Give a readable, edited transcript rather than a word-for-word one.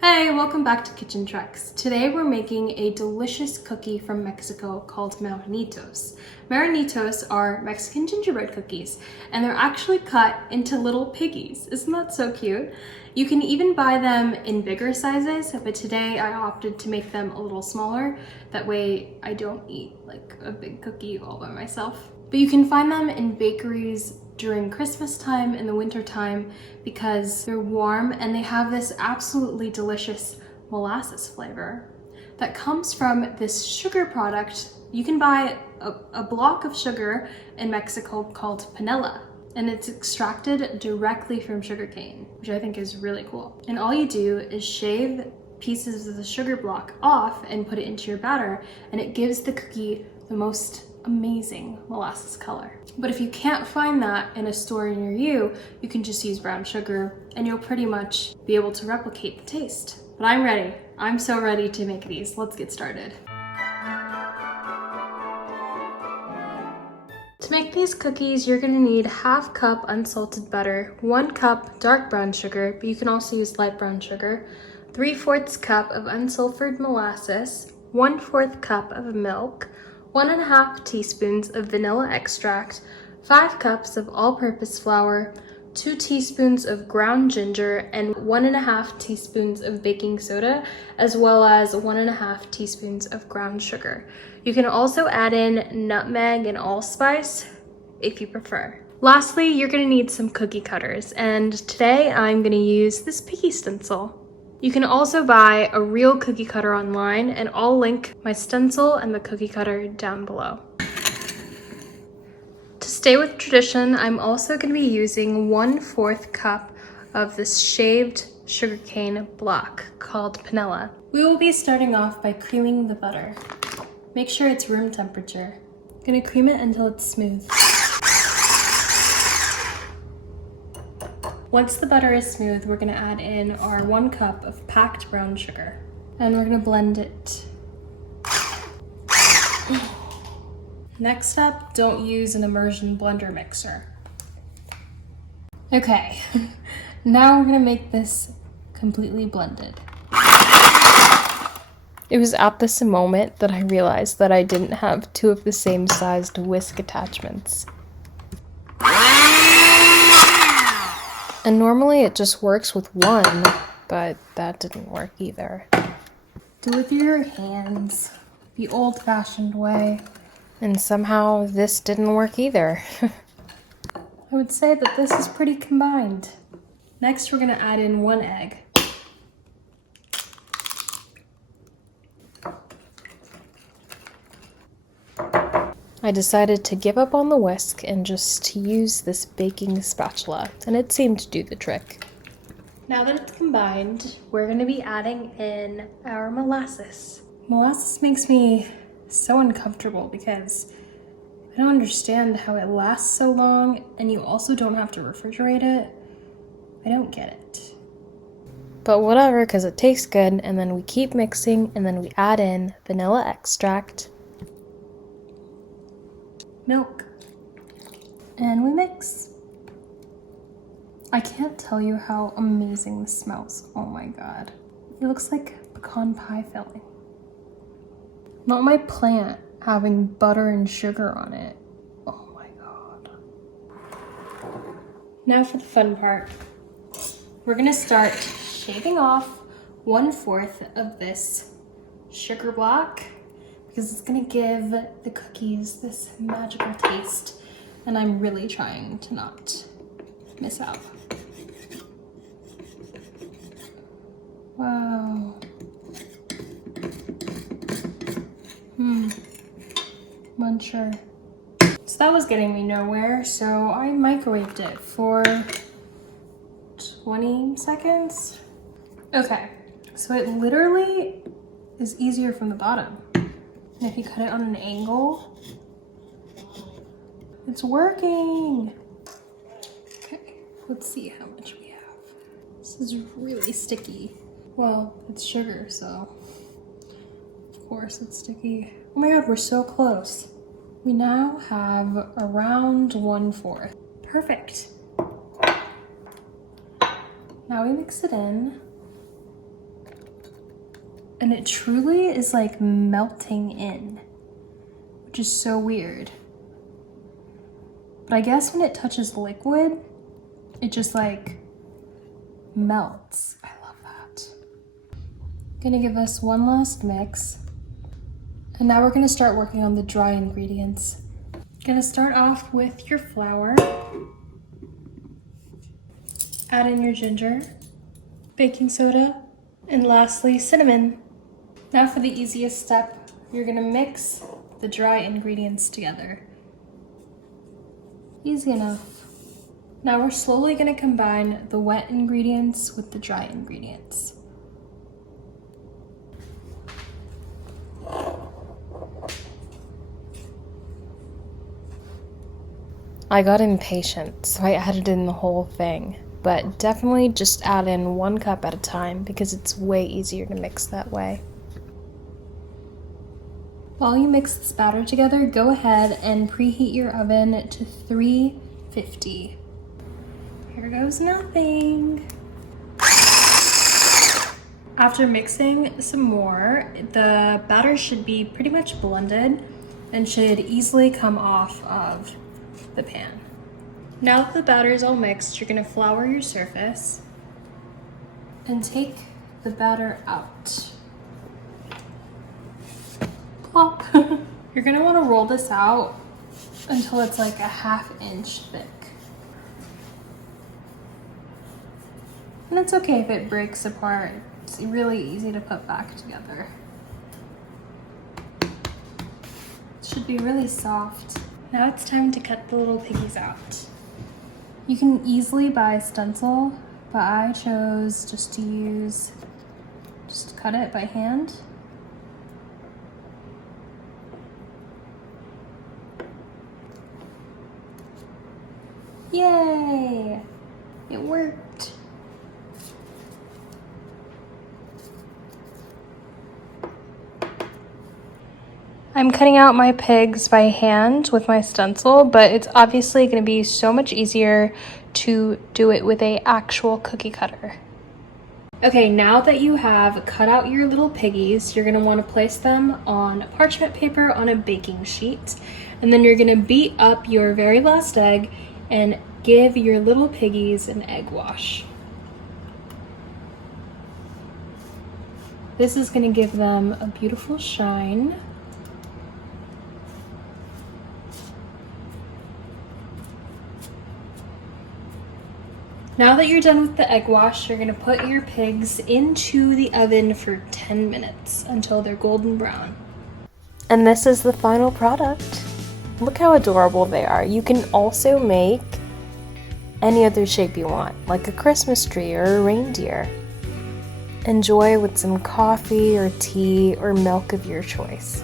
Hey, welcome back to Kitchen Treks. Today we're making a delicious cookie from Mexico called Marranitos. Marranitos are Mexican gingerbread cookies, and they're actually cut into little piggies. Isn't that so cute? You can even buy them in bigger sizes, but today I opted to make them a little smaller. That way I don't eat like a big cookie all by myself. But you can find them in bakeries during Christmas time in the winter time because they're warm and they have this absolutely delicious molasses flavor that comes from this sugar product. You can buy a block of sugar in Mexico called panela, and it's extracted directly from sugarcane, which I think is really cool. And all you do is shave pieces of the sugar block off and put it into your batter, and it gives the cookie the most amazing molasses color. But if you can't find that in a store near you, you can just use brown sugar and you'll pretty much be able to replicate the taste. But I'm ready. I'm so ready to make these. Let's get started. To make these cookies, you're gonna need 1/2 cup unsalted butter, 1 cup dark brown sugar, but you can also use light brown sugar, 3/4 cup of unsulfured molasses, 1/4 cup of milk, 1½ teaspoons of vanilla extract, 5 cups of all-purpose flour, 2 teaspoons of ground ginger, and 1½ teaspoons of baking soda, as well as 1½ teaspoons of ground sugar. You can also add in nutmeg and allspice if you prefer. Lastly, you're gonna need some cookie cutters, and today I'm gonna use this piggy stencil. You can also buy a real cookie cutter online, and I'll link my stencil and the cookie cutter down below. To stay with tradition, I'm also going to be using 1/4 cup of this shaved sugarcane block called panela. We will be starting off by creaming the butter. Make sure it's room temperature. I'm going to cream it until it's smooth. Once the butter is smooth, we're going to add in our 1 cup of packed brown sugar, and we're going to blend it. Next up, don't use an immersion blender mixer. Okay, now we're going to make this completely blended. It was at this moment that I realized that I didn't have 2 of the same sized whisk attachments. And normally it just works with 1, but that didn't work either. Do it with your hands, the old-fashioned way. And somehow this didn't work either. I would say that this is pretty combined. Next, we're gonna add in 1 egg. I decided to give up on the whisk and just use this baking spatula, and it seemed to do the trick. Now that it's combined, we're gonna be adding in our molasses. Molasses makes me so uncomfortable because I don't understand how it lasts so long and you also don't have to refrigerate it. I don't get it. But whatever, because it tastes good, and then we keep mixing, and then we add in vanilla extract, milk, and we mix. I can't tell you how amazing this smells. Oh my god. It looks like pecan pie filling. Not my plant having butter and sugar on it. Oh my god. Now for the fun part. We're gonna start shaving off 1/4 of this sugar block because it's gonna give the cookies this magical taste, and I'm really trying to not miss out. Wow. I'm unsure. So that was getting me nowhere, so I microwaved it for 20 seconds. Okay, so it literally is easier from the bottom. And if you cut it on an angle, it's working. Okay, let's see how much we have. This is really sticky. Well, it's sugar, so of course it's sticky. Oh my god, we're so close. We now have around 1/4. Perfect. Now we mix it in. And it truly is like melting in, which is so weird. But I guess when it touches liquid, it just like melts. I love that. Gonna give this one last mix. And now we're gonna start working on the dry ingredients. Gonna start off with your flour. Add in your ginger, baking soda, and lastly, cinnamon. Now for the easiest step, you're gonna mix the dry ingredients together. Easy enough. Now we're slowly gonna combine the wet ingredients with the dry ingredients. I got impatient, so I added in the whole thing, but definitely just add in 1 cup at a time because it's way easier to mix that way. While you mix this batter together, go ahead and preheat your oven to 350. Here goes nothing. After mixing some more, the batter should be pretty much blended and should easily come off of the pan. Now that the batter is all mixed, you're gonna flour your surface and take the batter out. Plop. You're gonna wanna roll this out until it's like a 1/2 inch thick. And it's okay if it breaks apart. It's really easy to put back together. It should be really soft. Now it's time to cut the little piggies out. You can easily buy a stencil, but I chose just cut it by hand. Yay! It worked. I'm cutting out my pigs by hand with my stencil, but it's obviously going to be so much easier to do it with an actual cookie cutter. Okay, now that you have cut out your little piggies, you're going to want to place them on parchment paper on a baking sheet, and then you're going to beat up your very last egg and give your little piggies an egg wash. This is going to give them a beautiful shine. Now that you're done with the egg wash, you're gonna put your pigs into the oven for 10 minutes until they're golden brown. And this is the final product. Look how adorable they are. You can also make any other shape you want, like a Christmas tree or a reindeer. Enjoy with some coffee or tea or milk of your choice.